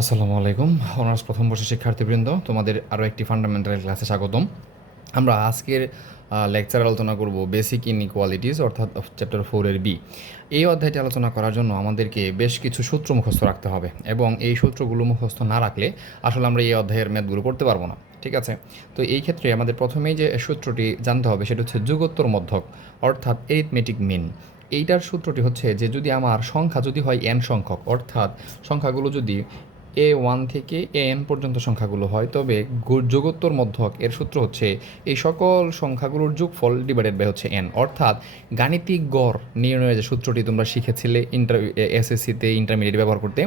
আসসালামু আলাইকুম। অনার্স প্রথম বর্ষের শিক্ষার্থীবৃন্দ, তোমাদের আরও একটি ফান্ডামেন্টাল ক্লাসে স্বাগতম। আমরা আজকের লেকচার আলোচনা করব বেসিক ইনইকুয়ালিটিস, অর্থাৎ চ্যাপ্টার 4-এর বি। এই অধ্যায়টি আলোচনা করার জন্য আমাদেরকে বেশ কিছু সূত্র মুখস্থ রাখতে হবে, এবং এই সূত্রগুলো মুখস্থ না রাখলে আসলে আমরা এই অধ্যায়ের ম্যাথগুলো করতে পারবো না। ঠিক আছে? তো এই ক্ষেত্রে আমাদের প্রথমেই যে সূত্রটি জানতে হবে সেটা হচ্ছে যুগোত্তর মধ্যক, অর্থাৎ এরিথমেটিক মিন। এইটার সূত্রটি হচ্ছে যে যদি আমার সংখ্যা যদি হয় এন সংখ্যক, অর্থাৎ সংখ্যাগুলো যদি A1 থেকে AN পর্যন্ত সংখ্যাগুলো হয়, তবে যোগোত্তর মধ্যক এর সূত্র হচ্ছে এই সকল সংখ্যাগুলোর যোগফল ডিভাইডেড বাই হচ্ছে n, অর্থাৎ গাণিতিক গড় নির্ণয়ের যে সূত্রটি তোমরা শিখেছিলে এসএসসিতে ইন্টারমিডিয়েট ব্যবহার করতে,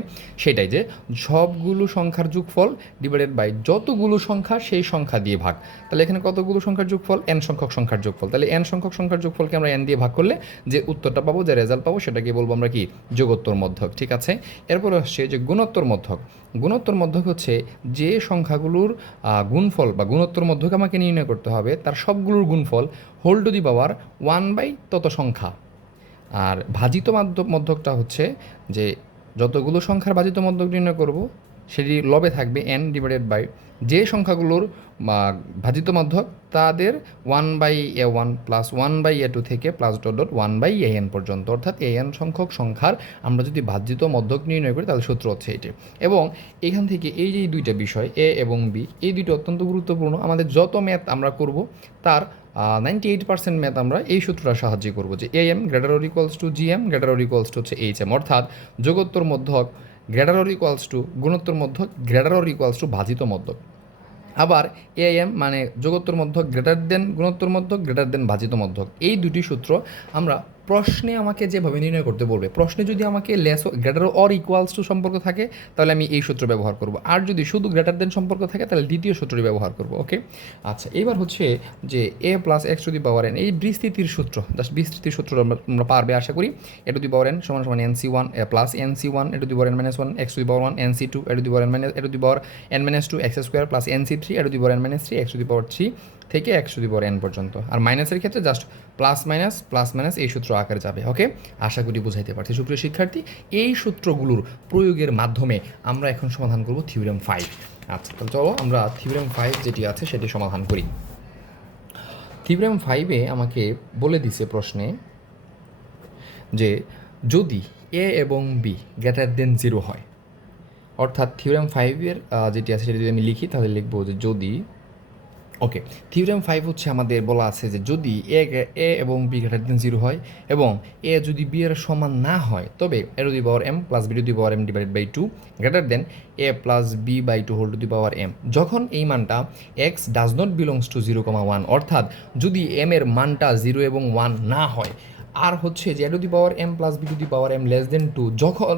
সেটাই যে সবগুলো সংখ্যার যোগফল ডিভাইডেড বাই যতগুলো সংখ্যা সেই সংখ্যা দিয়ে ভাগ। তাহলে এখানে কতগুলো সংখ্যার যোগফল? n সংখ্যক সংখ্যার যোগফল। তাহলে n সংখ্যক সংখ্যার যোগফলকে আমরা n দিয়ে ভাগ করলে যে উত্তরটা পাবো, যে রেজাল্ট পাবো, সেটাকে বলবো আমরা কি? যোগোত্তর মধ্যক। ঠিক আছে? এরপর আসছে যে গুণোত্তর মধ্যক। গুণোত্তর মধ্যক হচ্ছে যে সংখ্যাগুলোর গুণফল বা গুণোত্তর মধ্যক আমাকে নির্ণয় করতে হবে, তার সবগুলোর গুণফল হোল টু দি পাওয়ার 1/, তত সংখ্যা। আর ভাজিত মধ্যকটা হচ্ছে যে যতগুলো সংখ্যার ভাজিত মধ্যক নির্ণয় করব, সেটি লবে থাকবে n ডিভাইডেড বাই যে সংখ্যাগুলোর ভাজিত মধ্যক তাদের 1/a1 প্লাস 1/a2 থেকে প্লাস ডট ডট 1/an পর্যন্ত, অর্থাৎ an সংখ্যক সংখ্যার আমরা যদি ভাজিত মধ্যক নির্ণয় করি তাহলে সূত্র হচ্ছে এটি। এবং এখান থেকে এই যে দুইটা বিষয় এ এবং বি, এই দুইটা অত্যন্ত গুরুত্বপূর্ণ। আমাদের যত ম্যাথ আমরা করব তার 98% ম্যাথ আমরা এই সূত্রটার সাহায্যে করবো, যে am greater or equals two gm greater or equals two হচ্ছে hm, অর্থাৎ যোগোত্তর মধ্যক গ্রেটার অর ইকুয়ালস টু গুণোত্তর মধ্যক গ্রেটার অর ইকুয়ালস টু ভাজিত মধ্যক। আবার am মানে যোগোত্তর মধ্যক গ্রেটার দেন গুণোত্তর মধ্যক গ্রেটার দেন ভাজিত মধ্যক। এই দুটি সূত্র আমরা প্রশ্নে আমাকে যেভাবে নির্ণয় করতে বলবে, প্রশ্নে যদি আমাকে less greater or equals two সম্পর্ক থাকে তাহলে আমি এই সূত্র ব্যবহার করব, আর যদি শুধু গ্রেটার দেন সম্পর্ক থাকে তাহলে দ্বিতীয় সূত্রটি ব্যবহার করব। ওকে, আচ্ছা, এবার হচ্ছে যে a plus x to the power n, এই বিস্তৃতির সূত্র, জাস্ট বিস্তৃতির সূত্র আমরা পারবে আশা করি। এ টু দি পাওয়ার n সমান সমান nc1 plus nc1 a to the power n minus 1 x to the power 1 nc2 a to the power n minus 2 x square plus nc3 a to the power n minus 3 x to the power 3 থেকে x to the power n পর্যন্ত। আর মাইনাসের ক্ষেত্রে just plus minus এই সূত্র আকারে যাবে। ওকে, আশা করি বুঝাইতে পারছি সুপ্রিয় শিক্ষার্থী। এই সূত্রগুলোর প্রয়োগের মাধ্যমে আমরা এখন সমাধান করব থিওরেম 5। আচ্ছা, তাহলে চলো আমরা থিওরেম 5 যেটি আছে সেটি সমাধান করি। থিওরেম 5-এ আমাকে বলে দিছে প্রশ্নে যে যদি এ এবং বি গ্রেটার দেন 0 হয়, অর্থাৎ থিওরেম 5-এর যেটি আছে সেটি যদি আমি লিখি তাহলে লিখবো যে যদি, ওকে, থিওরেম 5 হচ্ছে আমাদের বলা আছে যে যদি এ এবং বি গ্রেটার দেন 0 হয় এবং এ যদি বি এর সমান না হয়, তবে A to the power m plus B to the power m divided by 2 greater than A plus B by 2 whole to the power m, যখন এই মানটা X does not belongs to 0,1, অর্থাৎ যদি m এর মানটা 0 এবং 1 না হয়। আর হচ্ছে যে A to the power m plus B to the power m less than 2, যখন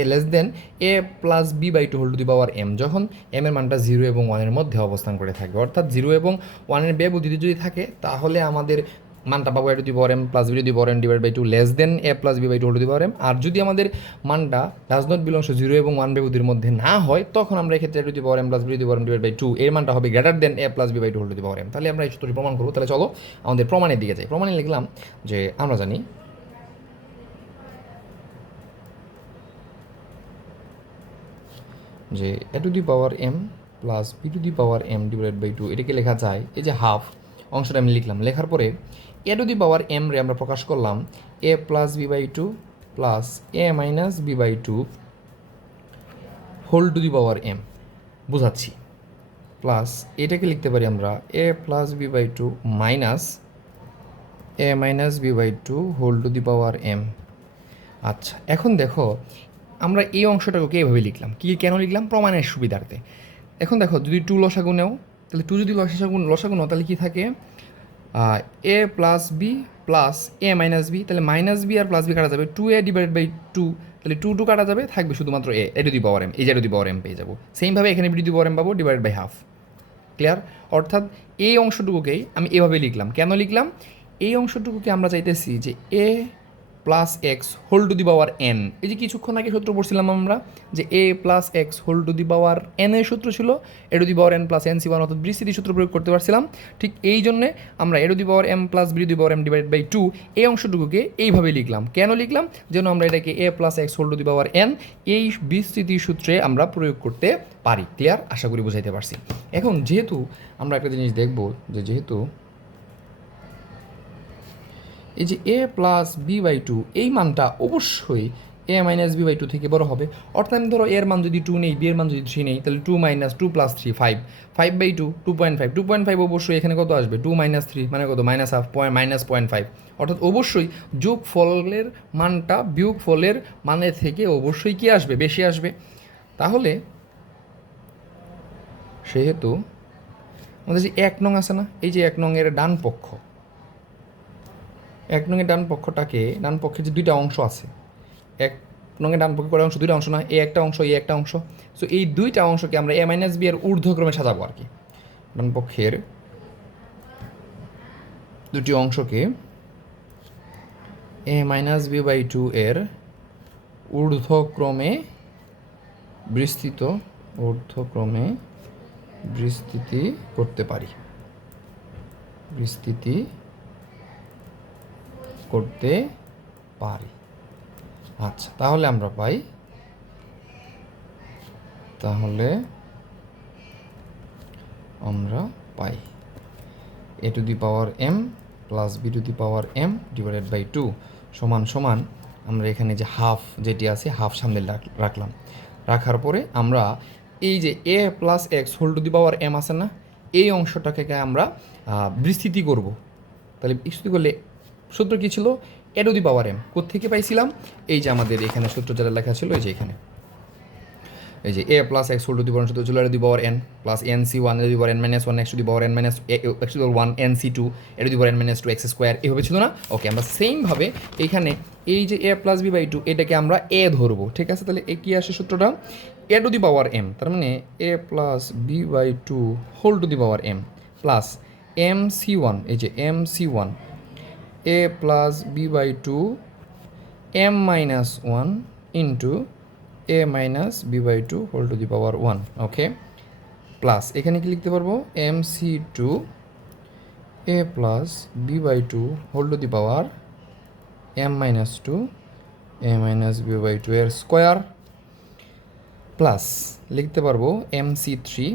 A less than A plus B by 2 whole to the power m, যখন m এর মানটা 0 এবং 1-এর মধ্যে অবস্থান করে থাকবে, অর্থাৎ 0 এবং 1-এর ব্যবধিতে যদি থাকে তাহলে আমাদের মানটা পাবো A to the power m plus B to the power m divide by 2 less than A plus B by 2 whole to the power m। আর যদি আমাদের মানটা ডাজ নট বিলংস টু 0 এবং 1 ব্যবধির মধ্যে না হয়, তখন আমরা এক্ষেত্রে A to the power m plus B to the power m divide by 2 এর মানটা হবে greater than A plus B by 2 whole to the power m। তাহলে আমরা এই সূত্রটি প্রমাণ করবো। তাহলে চলো আমাদের প্রমাণের দিকে যাই। প্রমাণে লিখলাম যে আমরা জানি যে A to the power m plus B to the power m divide by 2, এটাকে লেখা যায় এই যে হাফ অংশটা আমি লিখলাম। লেখার পরে এ টু দি পাওয়ার m রে আমরা প্রকাশ করলাম A plus B by 2 plus A minus B by 2 whole to the power m, বুঝাচ্ছি। প্লাস এটাকে লিখতে পারি আমরা A plus B by 2 minus A minus B by 2 whole to the power m। আচ্ছা, এখন দেখো আমরা এই অংশটাকে এইভাবে লিখলাম, কেন লিখলাম? প্রমাণের সুবিধার্থে। এখন দেখো যদি 2 লসাগু নেও, তাহলে 2 যদি লসাগু নাও তাহলে কী থাকে? এ plus B plus A minus B, তাহলে মাইনাস বি আর প্লাস বি কাটা যাবে, 2a ডিভাইড বাই 2, তাহলে 2 কাটা যাবে, থাকবে শুধুমাত্র এ টু দি পাওয়ার m, এই যে টু দি পাওয়ার m পেয়ে যাবো। সেমভাবে এখানে B to the power m পাবো ডিভাইড বাই হাফ। ক্লিয়ার? অর্থাৎ এই অংশটুকুকেই আমি এভাবে লিখলাম। কেন লিখলাম? এই অংশটুকুকে আমরা চাইতেছি যে A plus X whole to the power N, এই যে কিছুক্ষণ আগে সূত্র পড়ছিলাম আমরা যে A plus X whole to the power N এর সূত্র ছিল A to the power N plus N C one, অর্থাৎ বিস্তৃতি সূত্র প্রয়োগ করতে পারছিলাম। ঠিক এই জন্যে আমরা A to the power M plus B to the power M divide by two এই অংশটুকুকে এইভাবে লিখলাম। কেন লিখলাম? যেন আমরা এটাকে A plus X whole to the power N এই বিস্তৃতি সূত্রে আমরা প্রয়োগ করতে পারি। ক্লিয়ার? আশা করি বুঝাইতে পারছি। এখন যেহেতু আমরা একটা জিনিস দেখব যে যেহেতু এই যে A plus B by two এই মানটা অবশ্যই এ মাইনাস বি বাই টু থেকে বড় হবে। অর্থাৎ আমি ধরো এর মান যদি টু নেই, বি এর মান যদি থ্রি নেই, তাহলে two minus two plus three five, five by two 2.5, 2.5 অবশ্যই এখানে কত আসবে? টু মাইনাস থ্রি মানে কত? Minus half, minus 0.5। অর্থাৎ অবশ্যই যোগ ফলের মানটা বিয়োগ ফলের মানের থেকে অবশ্যই কি আসবে? বেশি আসবে। তাহলে সেহেতু আমাদের যে 1 নং আছে না, এই যে 1 নংয়ের ডান পক্ষ, 1 নংয়ের ডান পক্ষটাকে, ডান পক্ষে যে দুইটা অংশ আছে, 1 নংয়ের ডান পক্ষে কটা অংশ? দুইটা অংশ না, এ একটা অংশ, এ একটা অংশ। সো এই দুইটা অংশকে আমরা এ মাইনাস বি এর ঊর্ধ্বক্রমে সাজাবো আর কি। ডান পক্ষের দুটি অংশকে এ মাইনাস বি বাই টু এর ঊর্ধ্বক্রমে বিস্তৃতি করতে পারি, বিস্তৃতি করতে পারি। আচ্ছা, তাহলে আমরা পাই A to the power M plus B to the power M divided by two সমান সমান আমরা এখানে যে হাফ যেটি আছে হাফ সামনে রাখলাম। রাখার পরে আমরা এই যে A plus X whole to the power M আছে না, এই অংশটাকে আমরা বিস্তৃতি করব। তাহলে বিস্তৃতি করলে সূত্র কী ছিল? A to the power M কোত্থেকে পাইছিলাম? এই যে আমাদের এখানে সূত্র যেটা লেখা ছিল এই যে এখানে, এই যে A plus X whole to the power সূত্র ছিল A to the power N plus N C one A to the power N minus one X to the power N minus X to the power one N C two A to the power N minus two X square, এভাবে ছিল না? Okay, আমরা সেমভাবে এইখানে এই যে A plus B by two এটাকে আমরা এ ধরবো। ঠিক আছে, তাহলে এ কী আসে সূত্রটা? এ টু দি পাওয়ার এম, তার মানে A plus B by two whole to the power M plus M C one, এই যে M C one A plus B by two M minus one into A minus B by two whole to the power one. Okay, plus এখানে কি লিখতে পারবো? M C two A plus B by two whole to the power M minus two A minus B by two এর square plus লিখতে পারবো M C three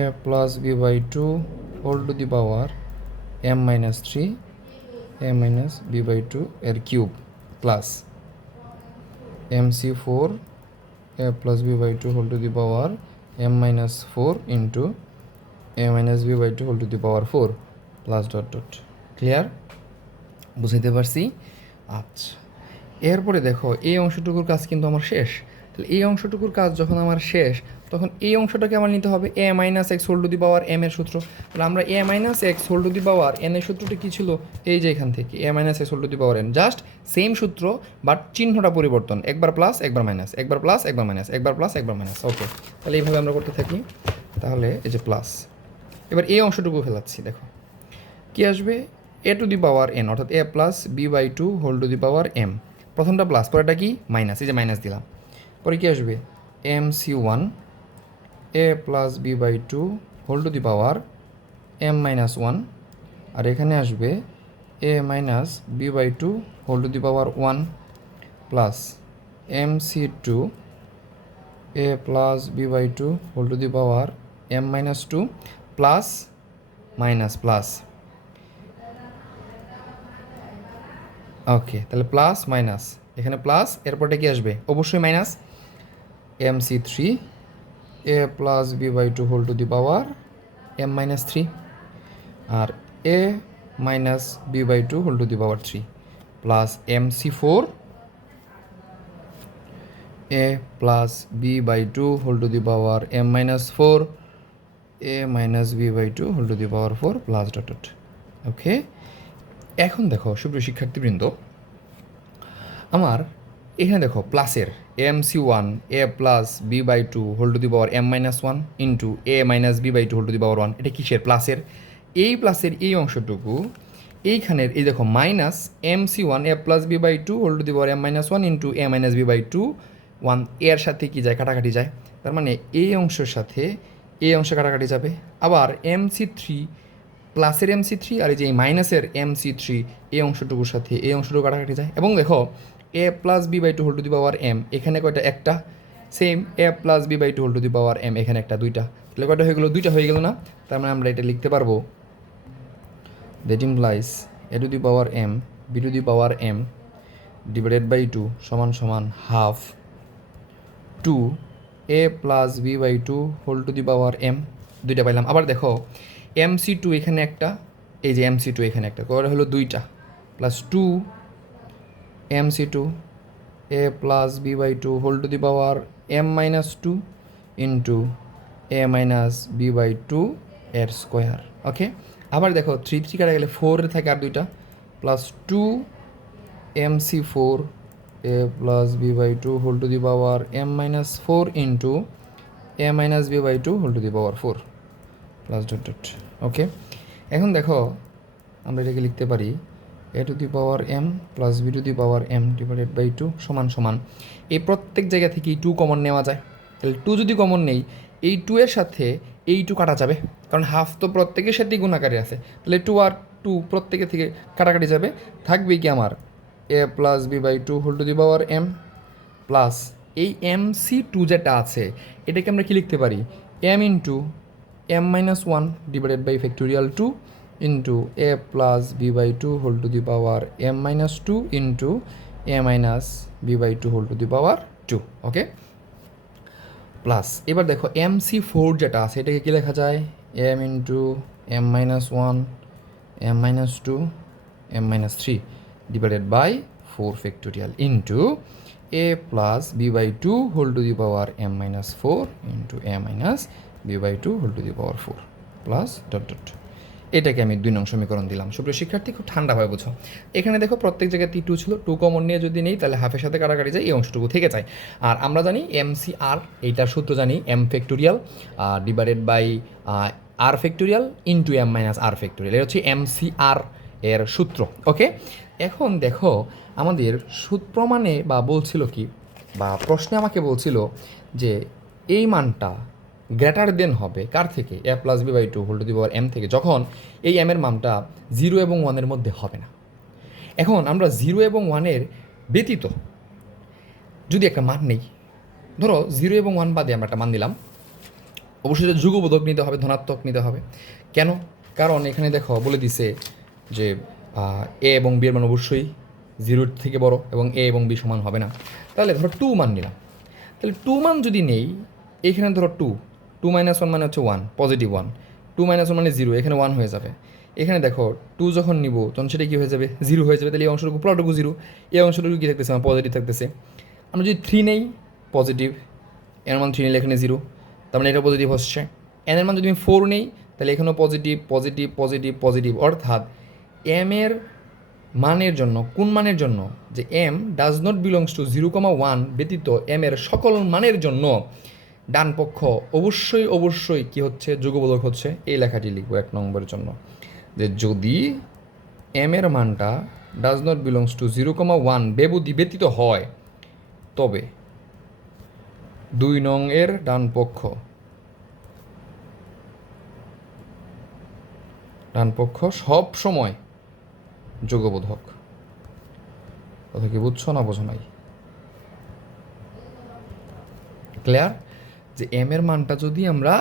A plus B by two whole to the power M minus three A minus B by two এর cube plus M C four A plus B by two whole to the power M minus four into A minus B by two whole to the power four plus dot dot. Clear? বুঝাইতে পারছি? আচ্ছা, এরপরে দেখো এই অংশটুকুর কাজ কিন্তু আমার শেষ। তাহলে এই অংশটুকুর কাজ যখন আমার শেষ, তখন এই অংশটাকে আমার নিতে হবে A minus X whole to the power M এর সূত্র। তাহলে আমরা A minus X whole to the power N এর সূত্রটা কী ছিল? এই যে এখান থেকে A minus X whole to the power N, just same সূত্র বাট চিহ্নটা পরিবর্তন, একবার প্লাস একবার মাইনাস, একবার প্লাস একবার মাইনাস, একবার প্লাস একবার মাইনাস। ওকে, তাহলে এইভাবে আমরা করতে থাকি। তাহলে এই যে প্লাস, এবার এই অংশটুকু ফেলাচ্ছি, দেখো কী আসবে? A to the power N, অর্থাৎ A plus B by two whole to the power M, প্রথমটা প্লাস পরেটা কি? মাইনাস, এই যে মাইনাস দিলাম। পরে কী আসবে? M C one A plus B by two whole to the power M minus one, আর এখানে আসবে A minus B by two whole to the power one plus M C two A plus B by two whole to the power M minus two plus minus plus. Okay, তাহলে plus minus, এখানে plus, এরপরটা কি আসবে? অবশ্যই minus. M C three A plus B by two whole to the power M minus three, আর A minus B by two whole to the power three plus M C four A plus B by two whole to the power M minus four A minus B by two whole to the power four plus dot dot. Okay, এখন দেখো সুপ্রিয় শিক্ষার্থীবৃন্দ, আমার এখানে দেখো প্লাসের M C one A plus B by two whole to the power M minus one into A minus B by two whole to the power one, এটা কিসের? প্লাসের। এই প্লাসের এই অংশটুকু এইখানের এই দেখো minus MC1 a plus B by two whole to the power m-1 into a minus B by two 1 এর সাথে কি যায় কাটাকাটি যায়, তার মানে এই অংশের সাথে এই অংশ কাটাকাটি যাবে। আবার MC3 প্লাসের MC3 আর এই যে মাইনাসের MC3 এই অংশটুকুর সাথে এই অংশটুকু কাটাকাটি যায়। এবং দেখো a plus B by two whole to the power m এখানে কয়টা একটা, same a plus B by two whole to the power m এখানে একটা দুইটা, তাহলে কয়টা হয়ে গেলো, দুইটা হয়ে গেল না। তার মানে আমরা এটা লিখতে পারবো that implies a to the power m b to the power m divided by 2 সমান সমান half 2 a plus B by two whole to the power m, দুইটা পাইলাম। আবার দেখো MC2 এখানে একটা, এই যে MC2 এখানে একটা, কয়টা হলো দুইটা, plus 2 MC2 a plus B by two whole to the power m minus two into a minus B by two এর স্কোয়ার। ওকে, আবার দেখো 3 কাটা গেলে 4 থাকে আর দুইটা, plus 2 MC4 a plus B by two whole to the power m minus 4 into a minus B by two whole to the power 4 plus dot dot. Okay, এখন দেখো আমরা এটাকে লিখতে পারি a to the power m plus B to the power m divided by two সমান সমান, এই প্রত্যেক জায়গা থেকে এই 2 কমন নেওয়া যায়। তাহলে 2 যদি কমন নেই, এই 2 এর সাথে এই 2 কাটা যাবে, কারণ হাফ তো প্রত্যেকের সাথেই গুণাকারে আছে। তাহলে 2 আর 2 প্রত্যেকের থেকে কাটাকাটি যাবে, থাকবে কি আমার a plus B by two whole to the power m plus এই MC2 যেটা আছে এটাকে আমরা কি লিখতে পারি m into m minus 1 divided by factorial 2 into a plus B by two whole to the power m minus 2 into a minus B by two whole to the power 2। Okay, plus এবার দেখো MC4 যেটা আছে এটাকে কী লেখা যায় m into m minus 1 m minus 2 m minus 3 divided by 4 factorial into a plus B by two whole to the power m minus 4 into a minus B by two whole to the power 4 plus dot dot. এটাকে আমি 2 নং সমীকরণ দিলাম। সুপ্রিয় শিক্ষার্থী খুব ঠান্ডাভাবে বুঝো, এখানে দেখো প্রত্যেক জায়গায় 2 ছিল, 2 কমন নিয়ে যদি নেই তাহলে হাফের সাথে কাটাকাটি যায়, এই অংশটুকু থেকে যায়। আর আমরা জানি MCR, এইটার সূত্র জানি m factorial divided by r factorial into m minus r factorial, এটা হচ্ছে MCR এর সূত্র। ওকে, এখন দেখো আমাদের প্রমাণে বা বলছিল কি, বা প্রশ্নে আমাকে বলছিল যে এই মানটা গ্রেটার দেন হবে কার থেকে, a plus B by two whole to the power m থেকে, যখন এই m এর মানটা 0 এবং 1 এর মধ্যে হবে না। এখন আমরা 0 এবং 1 এর ব্যতীত যদি একটা মান নেই, ধরো 0 এবং 1 বাদে আমরা একটা মান দিলাম, অবশ্যই যুগবোধক নিতে হবে, ধনাত্মক নিতে হবে। কেন? কারণ এখানে দেখো বলে দিছে যে a এবং b এর মান অবশ্যই 0 থেকে বড় এবং a এবং b সমান হবে না। তাহলে ধরো 2 মান নিলাম, তাহলে 2 মান যদি নেই, এখানে ধরো 2 মাইনাস 1 মানে হচ্ছে 1, পজিটিভ 1, 2 মাইনাস 1 মানে 0, এখানে 1 হয়ে যাবে। এখানে দেখো 2 যখন নিব তখন সেটা কী হয়ে যাবে, 0 হয়ে যাবে। তাহলে এই অংশটুকু পুরোটুকু 0, এই অংশটুকু কী থাকতেছে, আমার পজিটিভ থাকতেছে। আমরা যদি 3 নেই, পজিটিভ, এর মান 3 নিলে এখানে 0, তার মানে এটা পজিটিভ হচ্ছে। এন এর মান যদি আমি 4 নেই, তাহলে এখানেও পজিটিভ পজিটিভ পজিটিভ পজিটিভ, অর্থাৎ এম এর মানের জন্য, কোন মানের জন্য, যে m does not belongs to 0,1 ব্যতীত m এর সকল মানের জন্য ডান পক্ষ অবশ্যই অবশ্যই কি হচ্ছে, যুগবোধক হচ্ছে। এই লেখাটি লিখবো 1 নম্বরের জন্য, যে যদি m এর মানটা ডাজ নট বিলংস টু 0,1 ব্যতীত হয়, তবে 2 নং এর ডান পক্ষ সব সময় যুগবোধক। কথা কি বুঝছো না বোঝো নাই? ক্লিয়ার? যে m এর মানটা যদি আমরা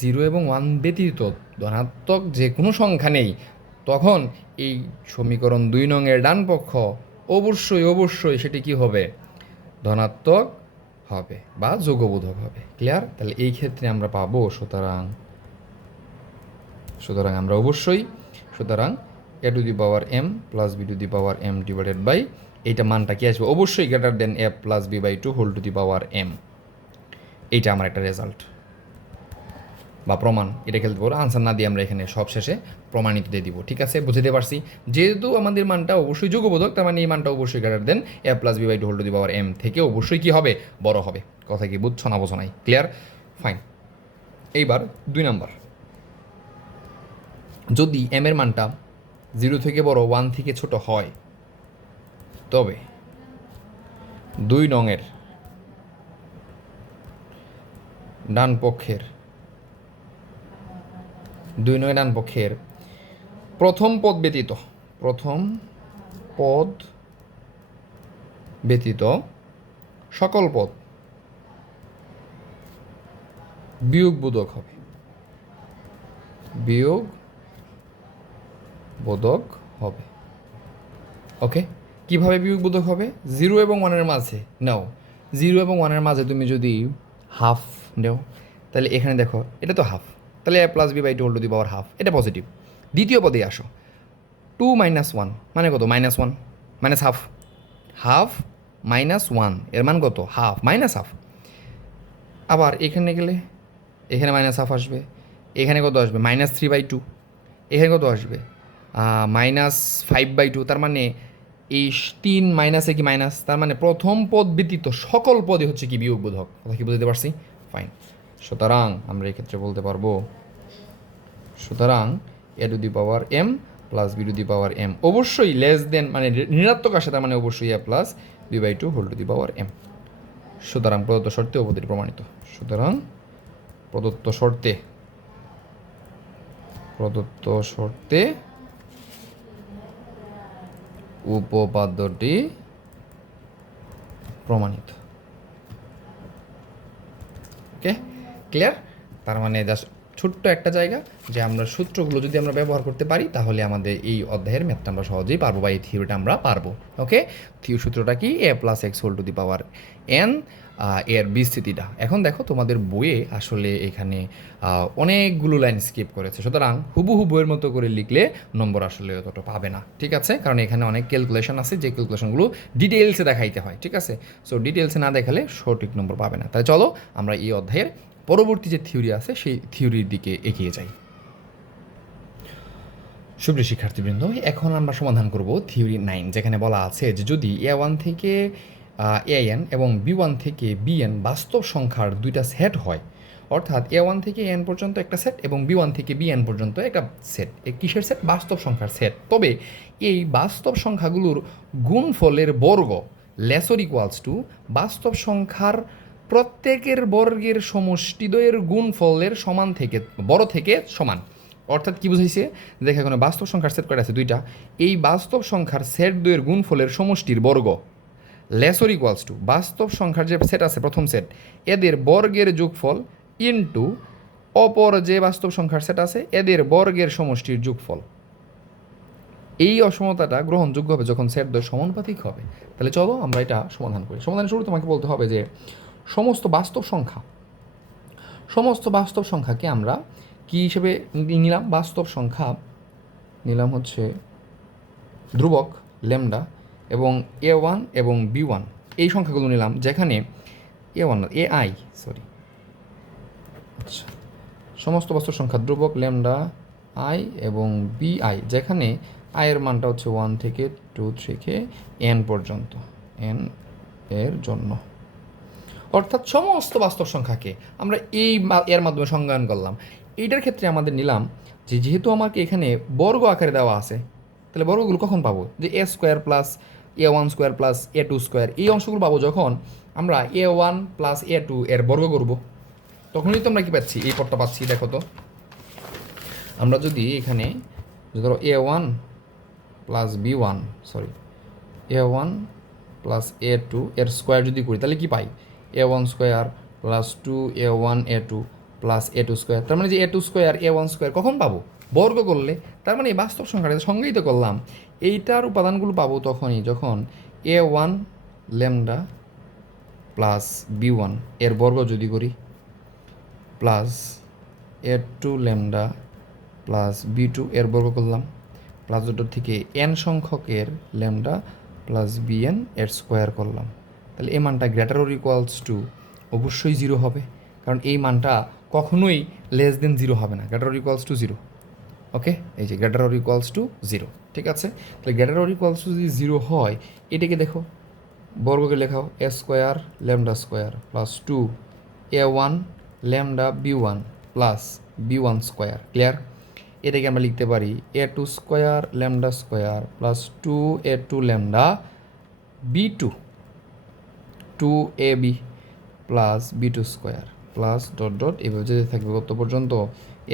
0 এবং 1 ব্যতীত ধনাত্মক যে কোনো সংখ্যা নেই, তখন এই সমীকরণ 2 নং এর ডান পক্ষ অবশ্যই অবশ্যই সেটি কি হবে, ধনাত্মক হবে বা যুগবোধক হবে। ক্লিয়ার? তাহলে এই ক্ষেত্রে আমরা পাবো, সুতরাং আমরা অবশ্যই a to the power m প্লাস b to the power m divided by, এইটা মানটা কি আসবে, অবশ্যই greater than a plus b by two whole to the power m। এইটা আমার একটা রেজাল্ট বা প্রমাণ, এটা খেলতে পারবো। আনসার না দিয়ে আমরা এখানে সব শেষে প্রমাণিত দিয়ে দিব। ঠিক আছে, বুঝতে পারছি। যেহেতু আমাদের মানটা অবশ্যই যুগবোধক, তার মানে এই মানটা অবশ্যই greater than a plus b by two whole to the power m থেকে অবশ্যই কি হবে, বড় হবে। কথা কি বুঝছো না বোঝো নাই? ক্লিয়ার? ফাইন। এইবার 2 নাম্বার, যদি m এর মানটা জিরো থেকে বড়, ওয়ান থেকে ছোট হয়, তবে 2 নংয়ের ডান পক্ষের 2 নংয়ের ডান পক্ষের প্রথম পদ ব্যতীত সকল পদ বিয়োগবোধক হবে। ওকে, কিভাবে বিয়োগবোধক হবে? 0 এবং 1-এর মাঝে নাও, 0 এবং 1-এর মাঝে তুমি যদি হাফ নেও, তাহলে এখানে দেখো এটা তো হাফ, তাহলে a+b/2 whole to the power half, এটা পজিটিভ। দ্বিতীয় পদে আসো, 2 - 1 মানে কত? -1 মাইনাস হাফ, হাফ -1 এর মান কত? Half, minus half. আবার এখানে গেলে এখানে মাইনাস হাফ আসবে, এখানে কত আসবে? -3/2, এখানে কত আসবে? -5/2। তার মানে এই 3 মাইনাসে কি মাইনাস, তার মানে প্রথম পদ ব্যতীত সকল পদই হচ্ছে কি বিয়োগবোধক। কথা কি বুঝতে পারছি? ফাইন। সুতরাং আমরা এক্ষেত্রে বলতে পারবো, সুতরাং a⁴m + b⁴m অবশ্যই লেস দেন, মানে ঋণাত্মক আসে, তার মানে অবশ্যই a+b/2 whole to the power m। সুতরাং প্রদত্ত শর্তে উপপাদ্যটি প্রমাণিত। সুতরাং প্রদত্ত শর্তে উপপাদ্যটি প্রমাণিত। ওকে, ক্লিয়ার? তার মানে জাস্ট ছোট্ট একটা জায়গা যে আমরা সূত্রগুলো যদি আমরা ব্যবহার করতে পারি, তাহলে আমাদের এই অধ্যায়ের ম্যাথটা আমরা সহজেই পারবো, বা এই থিওরিটা আমরা পারবো। ওকে, সূত্রটা কি? a+x whole to the power n, এর বিস্তৃতিটা। এখন দেখো তোমাদের বইয়ে আসলে এখানে অনেকগুলো লাইন স্কিপ করেছে, সুতরাং হুবহু বইয়ের মতো করে লিখলে নম্বর আসলে অতটা পাবে না, ঠিক আছে? কারণ এখানে অনেক ক্যালকুলেশন আছে, যে ক্যালকুলেশনগুলো ডিটেলসে দেখাইতে হয়, ঠিক আছে? সো ডিটেলসে না দেখালে সঠিক নম্বর পাবে না। তাই চলো আমরা এই অধ্যায়ের পরবর্তী যে থিওরি আছে সেই থিওরির দিকে এগিয়ে যাই। সুপ্রিয় শিক্ষার্থীবৃন্দ, এখন আমরা সমাধান করব থিওরি 9, যেখানে বলা আছে যে যদি a1 থেকে an এবং b1 থেকে bn বাস্তব সংখ্যার দুইটা সেট হয়, অর্থাৎ a1 থেকে an পর্যন্ত একটা সেট এবং b1 থেকে bn পর্যন্ত একটা সেট, এই কিসের সেট? বাস্তব সংখ্যার সেট। তবে এই বাস্তব সংখ্যাগুলোর গুণফলের বর্গ লেসর ইকুয়ালস টু বাস্তব সংখ্যার প্রত্যেকের বর্গের সমষ্টিদ্বয়ের গুণফলের সমান থেকে বড় থেকে সমান। অর্থাৎ কি বুঝাইছে? দেখো এখানে বাস্তব সংখ্যার সেট কয়টা আছে? 2টা। এই বাস্তব সংখ্যার সেট দ্বয়ের গুণফলের সমষ্টির বর্গ লেসর ইকুয়ালস টু বাস্তব সংখ্যার যে সেট আছে প্রথম সেট, এদের বর্গের যোগফল ইনটু অপর যে বাস্তব সংখ্যার সেট আছে এদের বর্গের সমষ্টির যোগফল। এই অসমতাটা গ্রহণযোগ্য হবে যখন সেট দ্বয় সমানুপাতিক হবে। তাহলে চলো আমরা এটা সমাধান করি। সমাধানের শুরু তোমাকে বলতে হবে যে সমস্ত বাস্তব সংখ্যাকে আমরা কি হিসেবে নিলাম? বাস্তব সংখ্যা নিলাম হচ্ছে ধ্রুবক ল্যামডা, এবং a1 এবং b1 এই সংখ্যাগুলো নিলাম, যেখানে আচ্ছা, সমস্ত বাস্তব সংখ্যা ধ্রুবক ল্যামডা i এবং bi, যেখানে i এর মানটা হচ্ছে 1 থেকে 2 থেকে n পর্যন্ত, n এর জন্য। অর্থাৎ সমস্ত বাস্তব সংখ্যাকে আমরা এর মাধ্যমে সংজ্ঞায়ন করলাম। এইটার ক্ষেত্রে আমাদের নিলাম যে যেহেতু আমাকে এখানে বর্গ আকারে দেওয়া আছে, তাহলে বর্গগুলো কখন পাবো? যে a² + a1² + a2², এই অংশগুলো পাবো যখন আমরা a1 + a2 এর বর্গ করব। তখনই তো আমরা কি পাচ্ছি? এই পদটা পাচ্ছি। দেখো তো, আমরা যদি এখানে ধরো a1 + b1 a1 + a2 এর স্কোয়ার যদি করি, তাহলে কি পাই? a1² + 2a1a2 + a2²। তার মানে যে a2² a1² কখন পাবো? বর্গ করলে। তার মানে এই বাস্তব সংখ্যাটা সংজ্ঞায়িত করলাম, এইটার উপাদানগুলো পাবো তখনই যখন a1 ল্যামডা প্লাস b1 এর বর্গ যদি করি, plus a2 lambda plus b2 এর বর্গ করলাম, প্লাস দুটোর থেকে n সংখ্যকের ল্যামডা প্লাস bn এর স্কোয়ার করলাম। তাহলে এই মানটা গ্রেটার অর ইকুয়ালস টু অবশ্যই 0 হবে, কারণ এই মানটা কখনোই লেস দেন 0 হবে না, গ্রেটার অর ইকুয়ালস টু 0। ওকে, এই যে গ্রেটার অর ইকুয়ালস টু 0, ঠিক আছে? তাহলে গ্রেটার অর ইকুয়ালস টু যদি 0 হয়, এটাকে দেখো বর্গকে লেখাও a² lambda plus 2 a1 lambda b1 plus b1²। Clear? এটাকে আমরা লিখতে পারি A two square lambda square plus two A two lambda B two two A B plus B two square plus dot dot এভাবে যেতে থাকবে কত পর্যন্ত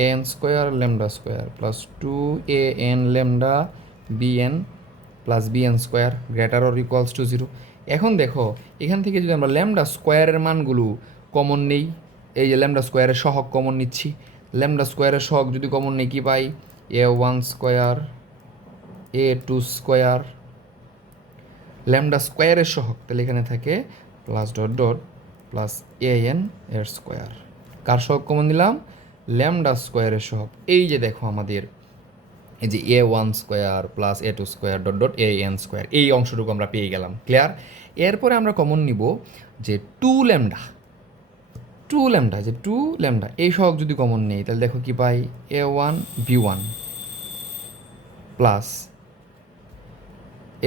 A N square lambda square plus two A N lambda B N plus B N square greater or equals to zero. এখন দেখো এখান থেকে যদি আমরা ল্যামডা স্কোয়ারের মানগুলো কমন নেই, এই যে ল্যামডা স্কোয়ারের সহগ কমন নিচ্ছি, ল্যামডা স্কোয়ারের সহগ যদি কমন নেই কী পাই A one square A two square lambda স্কোয়ারের সহগ, তাহলে এখানে থাকে plus dot dot plus A N এর স্কোয়ার। কার সহগ কমন দিলাম? ল্যামডা স্কোয়ারের সহগ। এই যে দেখো আমাদের এই যে A one square plus A two square dot dot A N square, এই অংশটুকু আমরা পেয়ে গেলাম। ক্লিয়ার? এরপরে আমরা কমন নিব যে টু ল্যামডা যে টু ল্যামডা এই সহগ যদি কমন নেই তাহলে দেখো কি পাই A one B one plus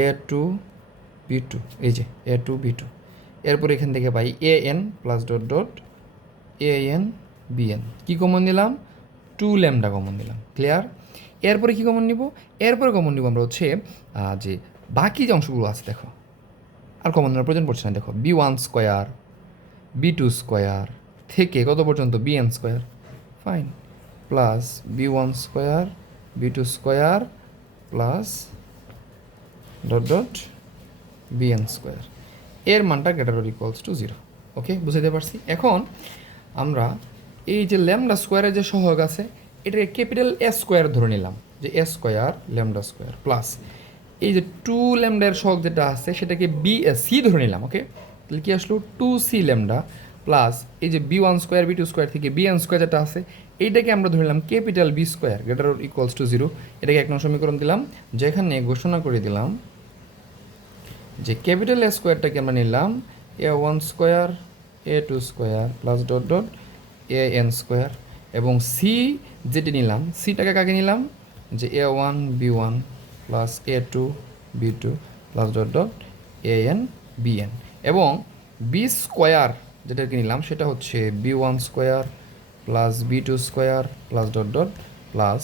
A two B two, এই যে এ টু বি টু। এরপর এখান থেকে পাই A N plus dot dot A N B N. কী কমন নিলাম? টু ল্যামডা কমন নিলাম। ক্লিয়ার? এরপরে কী কমন নিব? এরপরে কমন নিব আমরা হচ্ছে যে বাকি যে অংশগুলো আছে দেখো আর কমন নেওয়ার প্রয়োজন পড়ছে না। দেখো B one square B two square থেকে কত পর্যন্ত B N square, fine, plus B one square B two square plus dot dot B N square, এর মানটা greater or equals to zero. Okay, বুঝতে পারছি? এখন আমরা এই যে ল্যামডা স্কোয়ারের যে সহগ আছে এটাকে ক্যাপিটাল এস স্কোয়ার ধরে নিলাম, যে S square lambda square plus এই যে টু ল্যামডার সহগ যেটা আছে সেটাকে বি সি ধরে নিলাম। ওকে, তাহলে কি আসলো টু সি ল্যামডা প্লাস এই যে B one square B two square থেকে বি এন স্কোয়ার যেটা আছে এইটাকে আমরা ধরে নিলাম capital B square greater or equals to zero. এটাকে এক নম্বর সমীকরণ দিলাম, যেখানে ঘোষণা করে দিলাম যে ক্যাপিটাল এ স্কোয়ারটাকে আমরা নিলাম A one square A two square plus dot dot A N square, এবং সি যেটি নিলাম সিটাকে কাকে নিলাম যে A one B one plus A two B two plus dot dot A N B N, এবং বি স্কোয়ার যেটাকে নিলাম সেটা হচ্ছে B one square plus B two square plus dot dot plus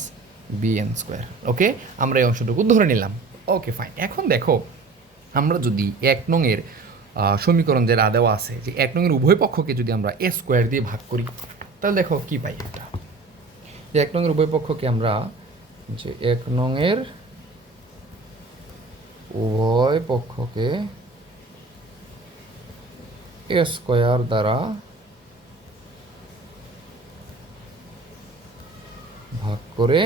B N square. Okay, আমরা এই অংশটুকু ধরে নিলাম। Okay, fine. এখন দেখো আমরা যদি এক নংয়ের সমীকরণ যেটা দেওয়া আছে যে এক নংয়ের উভয় পক্ষকে যদি আমরা এ স্কোয়ার দিয়ে ভাগ করি তাহলে দেখো কী পাই। এটা যে এক নংয়ের উভয় পক্ষকে আমরা যে এক নংয়ের উভয় পক্ষকে এ স্কোয়ার দ্বারা ভাগ করে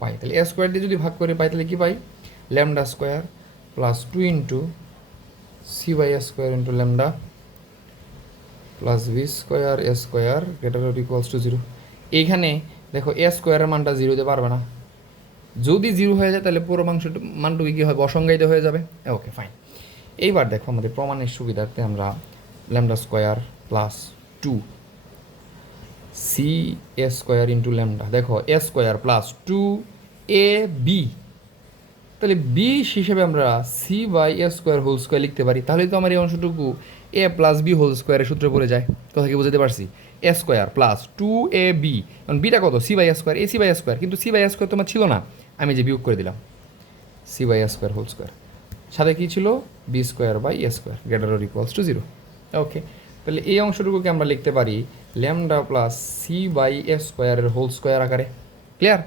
পাই, তাহলে এ স্কোয়ার দিয়ে যদি ভাগ করে পাই তাহলে কী পাই lambda square plus two into C by A square into lambda plus B square A square greater or equals to zero. এইখানে দেখো এ স্কোয়ারের মানটা জিরো দিতে পারবে না, যদি জিরো হয়ে যায় তাহলে পুরো মানটুকু কী হয় অসংজ্ঞায়িত হয়ে যাবে। Okay, fine. এইবার দেখো আমাদের প্রমাণের সুবিধার্থে আমরা lambda square plus two C A square into lambda, দেখো A square plus two A B, তাহলে বি হিসেবে আমরা C by A square whole square লিখতে পারি। তাহলে তো আমার এই অংশটুকু এ প্লাস বি হোল স্কোয়ারের সূত্রে পড়ে যায়। কথা কি বুঝতে পারছি? A square plus two A B, কারণ বিটা কত C by A square, A C by A square, কিন্তু সি বাই এ স্কোয়ার তোমার ছিল না, আমি যে বিয়োগ করে দিলাম C by A square whole square, সাথে কী ছিল B square by A square greater or equals to zero. Okay, তাহলে এই অংশটুকুকে আমরা লিখতে পারি lambda plus C by A স্কোয়ারের হোল স্কোয়ার আকারে। ক্লিয়ার?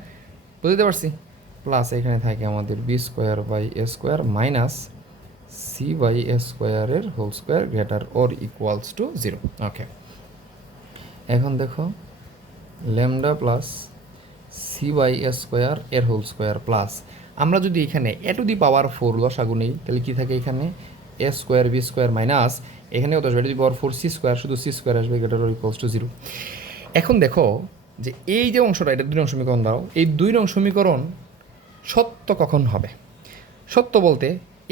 বুঝতে পারছি? প্লাস এখানে থাকে আমাদের B square by A square minus C by A স্কোয়ারের whole square greater or equals to zero. Okay, এখন দেখো lambda plus C by A square এর হোল স্কোয়ার প্লাস আমরা যদি এখানে এ টু দি পাওয়ার ফোর লসাগু নেই তাহলে কী থাকে এখানে A square B square minus এখানে কত আসবে A to the power four C square, শুধু সি স্কোয়ার আসবে greater or equals to zero. এখন দেখো যে এই যে অংশটা এটা 2 নং সমীকরণ দাও, এই 2 নং সমীকরণ সত্য কখন হবে? সত্য বলতে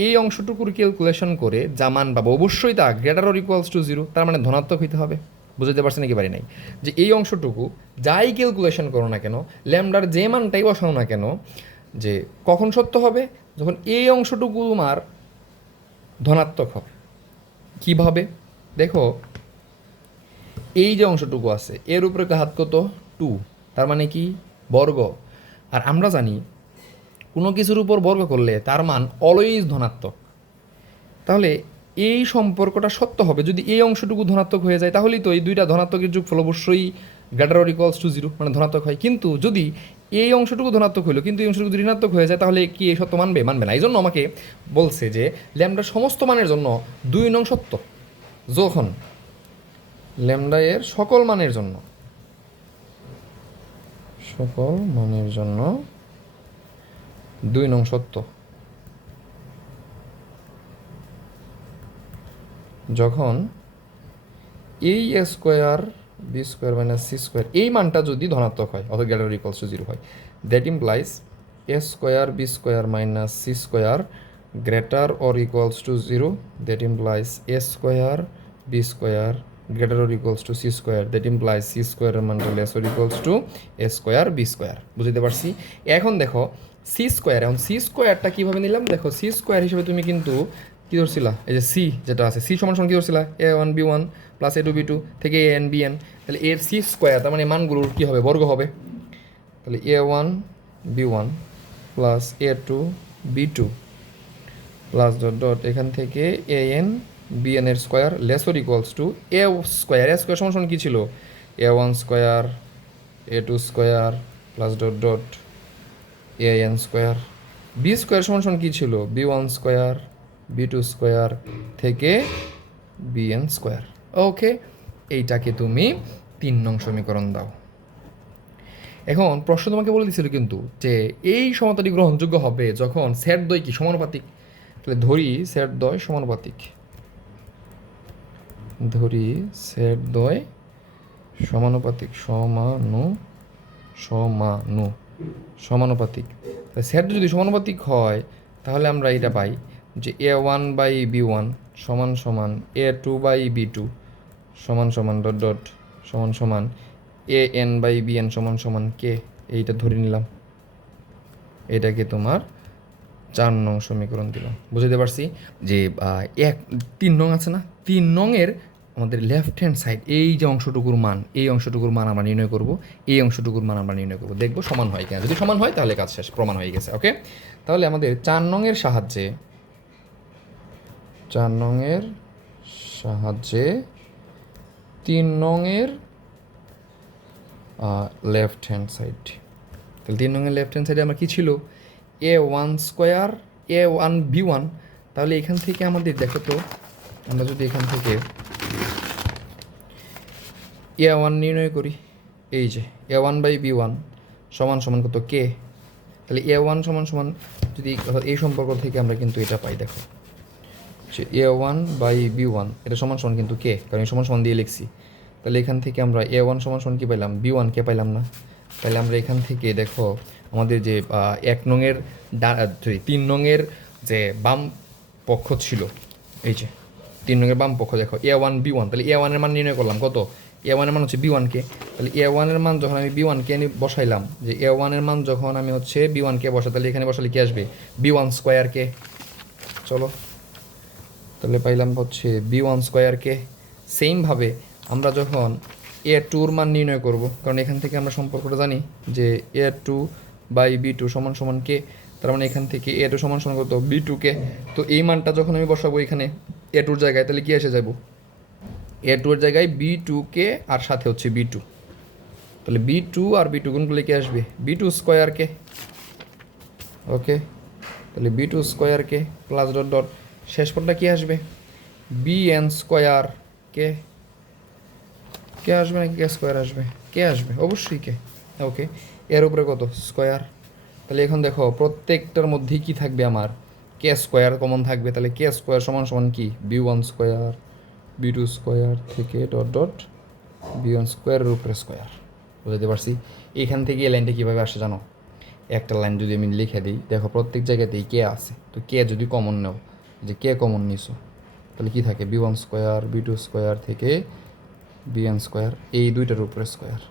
এই অংশটুকুর ক্যালকুলেশন করে যা মান পাবো অবশ্যই তা greater or equals to zero, তার মানে ধনাত্মক হইতে হবে। বুঝতে পারছেন নাকি পারি নাই? যে এই অংশটুকু যাই ক্যালকুলেশন করো না কেন, ল্যামডার যে মানটাই বসানো না কেন, যে কখন সত্য হবে? যখন এই অংশটুকু তোমার ধনাত্মক হবে। কীভাবে? দেখো এই যে অংশটুকু আছে এর উপরে ঘাত কত 2, তার মানে কি বর্গ, আর আমরা জানি কোনো কিছুর উপর বর্গ করলে তার মান অলওয়েজ ধনাত্মক। তাহলে এই সম্পর্কটা সত্য হবে যদি এই অংশটুকু ধনাত্মক হয়ে যায়, তাহলেই তো এই দুইটা ধনাত্মকের যোগফল অবশ্যই greater or equals to zero, মানে ধনাত্মক হয়। কিন্তু যদি এই অংশটুকু ধনাত্মক হলো কিন্তু এই অংশটুকু যদি ঋণাত্মক হয়ে যায়, তাহলে কি এই সত্য মানবে? মানবে না। এই জন্য আমাকে বলছে যে ল্যামডার সমস্ত মানের জন্য 2 নং সত্য, যখন ল্যামডা এর সকল মানের জন্য 2 নং সত্য, যখন এই square B square minus C square এই মানটা যদি ধনাত্মক হয় অর্থাৎ গ্রেটার ইকুয়ালস টু জিরো হয়, that implies A square B square minus C square greater or equals to zero, that implies A square B square greater or equals to C square, that implies C স্কোয়ারের মানটা less or equals to A square B square. বুঝতে পারছি? এখন দেখো C square, এখন C স্কোয়ারটা কীভাবে নিলাম? দেখো সি স্কোয়ার হিসেবে তুমি কিন্তু কী ধরছিলা? এই যে সি যেটা আছে, সি সমান সমান কী ধরছিলা? a1 b1 plus a2 b2 থেকে an bn, তাহলে এর সি স্কোয়ার তার মানে মানগুলোর কী হবে? বর্গ হবে। তাহলে a1 b1 plus a2 b2 plus dot dot এখান থেকে an bn এর square less or equals to A square. A square সমান সমান কী ছিল? a1 square a2 square plus dot dot an square. B square সমান সমান কী ছিল? b1 স্কোয়ার b2 স্কোয়ার থেকে bn স্কোয়ার। ওকে, এইটাকে তুমি 3 নং সমীকরণ দাও। এখন প্রশ্ন তোমাকে বলে দিছিল কিন্তু যে এই সমতাটি গ্রহণযোগ্য হবে যখন সেট দ্বয় কি সমানুপাতিক। তাহলে ধরি সেট দ্বয় সমানুপাতিক, ধরি সেট দ্বয় সমানুপাতিক, সমানুপাতিক। সেট যদি সমানুপাতিক হয় তাহলে আমরা এটা পাই যে a1/b1 সমান সমান a2/b2 সমান সমান ডট ডট সমান সমান an/bn সমান সমান কে। এইটা ধরে নিলাম, এটাকে তোমার 4 নং সমীকরণ দিলাম। বুঝতে পারছি যে 3 নং আছে না, 3 নংয়ের আমাদের লেফট হ্যান্ড সাইড এই যে অংশটুকুর মান, এই অংশটুকুর মান আমরা নির্ণয় করব, এই অংশটুকুর মান আমরা নির্ণয় করব, দেখবো সমান হয় কিনা। যদি সমান হয় তাহলে কাজ শেষ, প্রমাণ হয়ে গেছে। ওকে, তাহলে আমাদের 4 নংয়ের সাহায্যে 3 নংয়ের লেফট হ্যান্ড সাইড, তাহলে 3 নংয়ের লেফট হ্যান্ড সাইডে আমার কী ছিল? a1 square a1b1। তাহলে এখান থেকে আমাদের দেখো তো, আমরা যদি এখান থেকে a1 নির্ণয় করি, এই যে a1/b1 সমান সমান কত? কে। তাহলে a1 সমান সমান যদি এই সম্পর্ক থেকে আমরা কিন্তু এটা পাই, দেখো যে a1/b1 এটা সমান সমান কিন্তু কে, কারণ এই সমান সমান দিয়ে লিখছি। তাহলে এখান থেকে আমরা a1 সমান সমান কী পাইলাম? b1 কে পাইলাম না। তাহলে আমরা এখান থেকে দেখো আমাদের যে 1 নংয়ের 3 নংয়ের যে বাম পক্ষ ছিল, এই যে 3 নংয়ের বাম পক্ষ দেখো a1b1, তাহলে a1 এর মান নির্ণয় করলাম কত? a1 এর মান হচ্ছে b1 কে। তাহলে a1 এর মান যখন আমি b1 কে বসাইলাম, যে a1 এর মান যখন আমি হচ্ছে b1 কে বসাই, তাহলে এখানে বসালে কি আসবে? b1 স্কোয়ার কে। চলো, তাহলে পাইলাম হচ্ছে b1 স্কোয়ার কে। সেমভাবে আমরা যখন a2 মান নির্ণয় করব, কারণ এখান থেকে আমরা সম্পর্কটা জানি যে a2/b2 সমান সমান কে, তার মানে এখান থেকে a2 সমান সমান কত? b2 কে। তো এই মানটা যখন আমি বসাবো এখানে a2 জায়গায়, তাহলে কি এসে যাব? a2 এর জায়গায় b2 কে আর সাথে হচ্ছে b2, তাহলে b2 আর b2 গুণ করলে কি আসবে? b2 স্কোয়ার কে। ওকে, তাহলে b2 square k plus dot dot শেষ পদটা কি আসবে? bn স্কোয়ার কে। কে আসবে নাকি কে স্কোয়ার আসবে? কে আসবে, অবশ্যই কে। ওকে, এর উপরে কত? স্কোয়ার। তাহলে এখন দেখো প্রত্যেকটার মধ্যেই কি থাকবে? আমার কে স্কোয়ার কমন থাকবে। তাহলে কে স্কোয়ার সমান সমান কি? b1 স্কোয়ার b2 স্কোয়ার থেকে ডট ডট b1 স্কোয়ারের উপরে স্কোয়ার। বুঝতে পারছি? এইখান থেকে এই লাইনটা কীভাবে আসে জানো? একটা লাইন যদি আমি লিখে দিই, দেখো প্রত্যেক জায়গাতেই কে আছে, তো কে যদি কমন নাও, যে কে কমন নিছো, তাহলে কি থাকে? b1 স্কোয়ার b2 স্কোয়ার থেকে bn স্কোয়ার, এই দুইটার উপরে স্কোয়ার।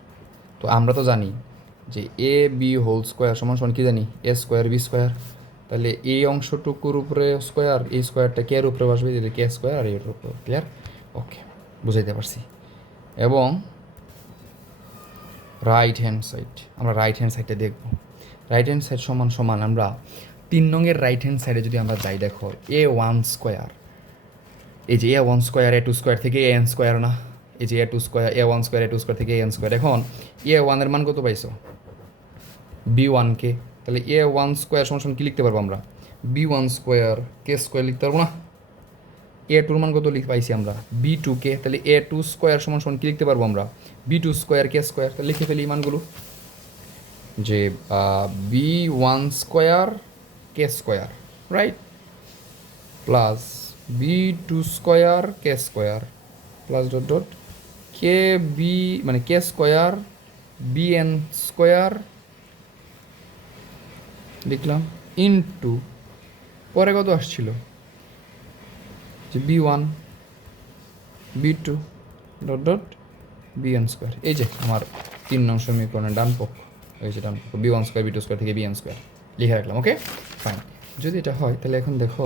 তো আমরা তো জানি যে এ বি হোল স্কোয়ার সমান সমান কি জানি? এ স্কোয়ার বি স্কোয়ার। তাহলে এই অংশটুকুর উপরে স্কোয়ার, এই স্কোয়ারটা কে এর উপরে বসবে? যদি কে স্কোয়ার আর এর উপরে। ক্লিয়ার? ওকে, বুঝাইতে পারছি। এবং রাইট হ্যান্ড সাইড, আমরা রাইট হ্যান্ড সাইডটা দেখব রাইট হ্যান্ড সাইড সমান সমান আমরা 3 নংয়ের রাইট হ্যান্ড সাইডে যদি আমরা যাই দেখো A1 স্কোয়ার, এই যে A1 স্কোয়ার A2 স্কোয়ার থেকে AN স্কোয়ার না, এই যে A2 square A1 square A2 square থেকে AN স্কোয়ার। এখন A1 এর মান কত পাইছো? B1 কে, তাহলে A1 স্কোয়ার সমান সমান কী লিখতে পারবো আমরা? B1 স্কোয়ার কে স্কোয়ার লিখতে পারবো না? A2 মান কত পাইছি আমরা? B2 কে, তাহলে A2 স্কোয়ার সমান সমান কী লিখতে পারবো আমরা? B2 square K square. তাহলে লিখে ফেলি মানগুলো, যে B1 square K square, right, plus B2 square K square, plus dot dot K B মানে কে স্কোয়ার BN স্কোয়ার লিখলাম, ইনটু পরে কত আসছিল? যে B1 B2 dot dot BN square. এই যে আমার 3 নং সমীকরণের ডান পক্ষ, এই যে ডান পক্ষ B1 স্কোয়ার B2 স্কোয়ার থেকে BN স্কোয়ার লিখে রাখলাম। Okay fine. যদি এটা হয় তাহলে এখন দেখো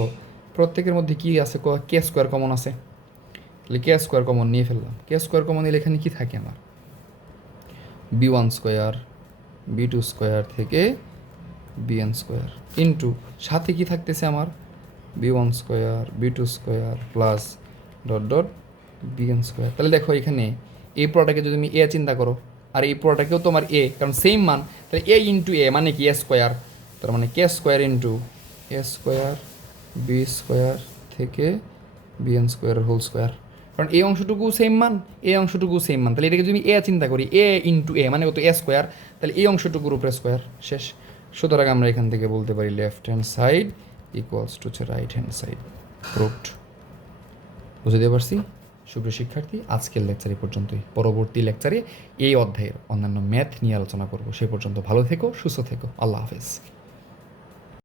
প্রত্যেকের মধ্যে কী আছে? কে স্কোয়ার কমন আছে, তাহলে কে স্কোয়ার কমন নিয়ে ফেললাম। কে স্কোয়ার কমন নিলে এখানে কী থাকে আমার? B1 স্কোয়ার B2 স্কোয়ার থেকে BN স্কোয়ার ইন্টু সাথে কী থাকতেছে আমার? B1 square B2 square plus dot dot BN square. তাহলে দেখো এখানে এই পুরোটাকে যদি তুমি A চিন্তা করো, আর এই পুরোটাকেও তোমার A, কারণ সেম মান, তাহলে A ইন্টু A মানে কি? A স্কোয়ার, তার মানে K square into A square B square থেকে BN স্কোয়ার হোল স্কোয়ার। কারণ এই অংশটুকু সেম মান, এই অংশটুকু সেম মান, তাহলে এটাকে যদি A চিন্তা করি, A ইন্টু A মানে কত? A স্কোয়ার, তাহলে এই অংশটুকুর উপরে স্কোয়ার, শেষ। সুতরাং আমরা এখান থেকে বলতে পারি left hand side equals to right hand side. Proved. বুঝে দিতে পারছি? সুপ্রিয় শিক্ষার্থী, আজকের লেকচার এই পর্যন্তই। পরবর্তী লেকচারে এই অধ্যায়ের অন্যান্য ম্যাথ নিয়ে আলোচনা করব। সে পর্যন্ত ভালো থেকো, সুস্থ থেকো। আল্লাহ হাফেজ।